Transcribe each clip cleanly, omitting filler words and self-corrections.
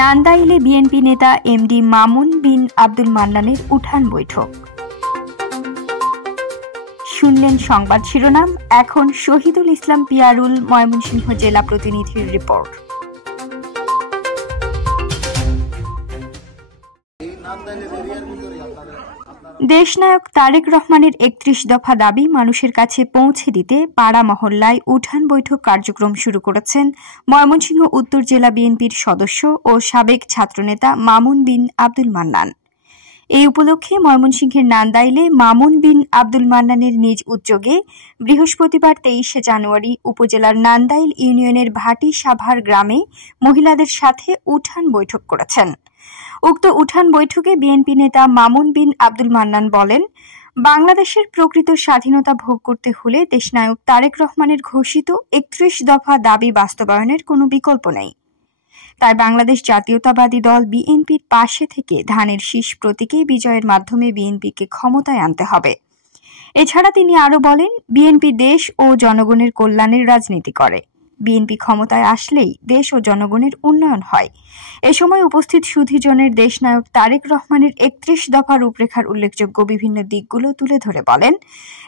নান্দাইলে BNP নেতা MD Mamun বিন আব্দুল মান্নানের উঠান বৈঠক। শুনলেন সংবাদ শিরোনাম। এখন শহীদুল ইসলাম পিয়ারুল ময়মনসিংহ জেলা প্রতিনিধির রিপোর্ট। দেশনায়ক তারেক রহমানের ৩১ দফা দাবি মানুষের কাছে পৌঁছে দিতে পাড়া মহল্লায় উঠান বৈঠক কার্যক্রম শুরু করেছেন ময়মনসিংহ উত্তর জেলা বিএনপির সদস্য ও সাবেক ছাত্রনেতা মামুন বিন আব্দুল মান্নান। এই উপলক্ষে ময়মনসিংহের নান্দাইলে মামুন বিন আব্দুল মান্নানের নিজ উদ্যোগে বৃহস্পতিবার ২৩ জানুয়ারি উপজেলার নান্দাইল ইউনিয়নের ভাটি সাভার গ্রামে মহিলাদের সাথে উঠান বৈঠক করেছেন। উক্ত উঠান বৈঠকে বিএনপি নেতা মামুন বিন আব্দুল মান্নান বলেন, বাংলাদেশের প্রকৃত স্বাধীনতা ভোগ করতে হলে দেশনায়ক তারেক রহমানের ঘোষিত ৩১ দফা দাবি বাস্তবায়নের কোনো বিকল্প নেই। তাই বাংলাদেশ জাতীয়তাবাদী দল বিএনপির পাশে থেকে ধানের শীষ প্রতীকে বিজয়ের মাধ্যমে বিএনপিকে ক্ষমতায় আনতে হবে। এছাড়া তিনি আরও বলেন, বিএনপি দেশ ও জনগণের কল্যাণের রাজনীতি করে। বিএনপি ক্ষমতায় আসলেই দেশ ও জনগণের উন্নয়ন হয়। এ সময় উপস্থিত সুধীজনের দেশনায়ক তারেক রহমানের ৩১ দফা রূপরেখার উল্লেখযোগ্য বিভিন্ন দিকগুলো তুলে ধরে বলেন,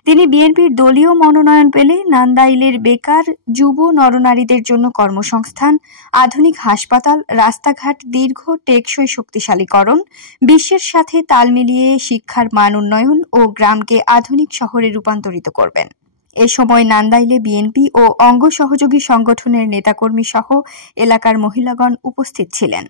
তিনি বিএনপির দলীয় মনোনয়ন পেলে নান্দাইলের বেকার যুব নরনারীদের জন্য কর্মসংস্থান, আধুনিক হাসপাতাল, রাস্তাঘাট দীর্ঘ টেকসই শক্তিশালীকরণ, বিশ্বের সাথে তাল মিলিয়ে শিক্ষার মান উন্নয়ন ও গ্রামকে আধুনিক শহরে রূপান্তরিত করবেন। এ সময় নান্দাইলে বিএনপি ও অঙ্গ সহযোগী সংগঠনের নেতাকর্মী সহ এলাকার মহিলাগণ উপস্থিত ছিলেন।